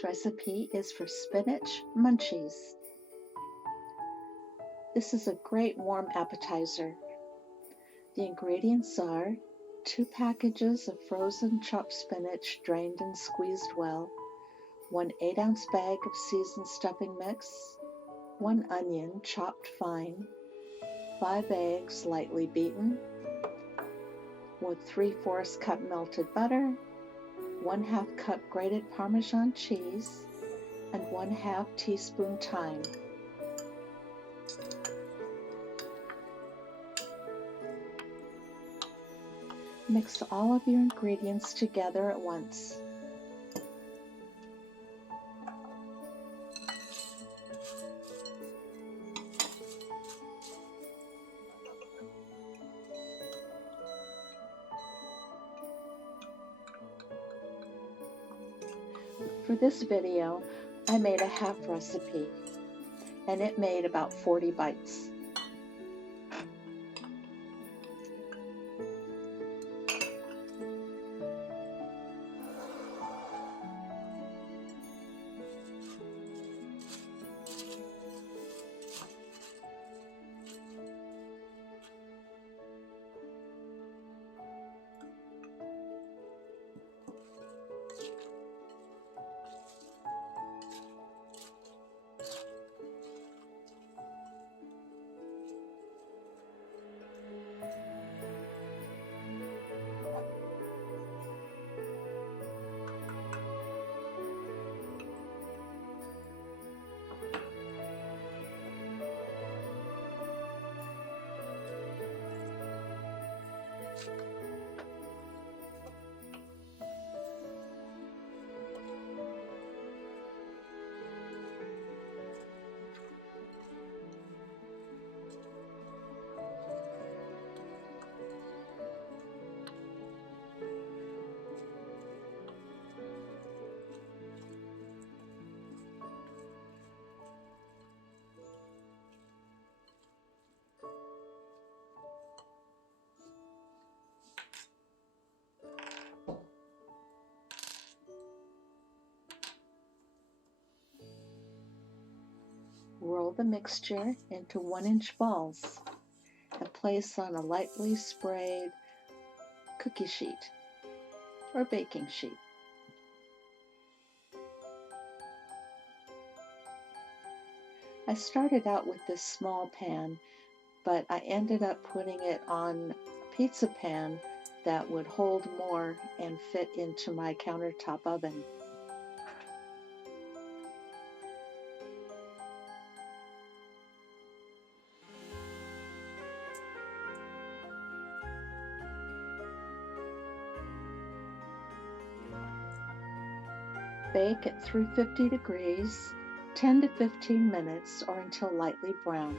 Today's recipe is for spinach munchies. This is a great warm appetizer. The ingredients are 2 packages of frozen chopped spinach drained and squeezed well, 1 8-ounce bag of seasoned stuffing mix, 1 onion chopped fine, 5 eggs lightly beaten, with 3/4 cup melted butter, 1/2 cup grated Parmesan cheese, and 1/2 teaspoon thyme. Mix all of your ingredients together at once. For this video, I made a half recipe, and it made about 40 bites. Roll the mixture into 1-inch balls and place on a lightly sprayed cookie sheet or baking sheet. I started out with this small pan, but I ended up putting it on a pizza pan that would hold more and fit into my countertop oven. Bake at 350 degrees 10 to 15 minutes or until lightly browned.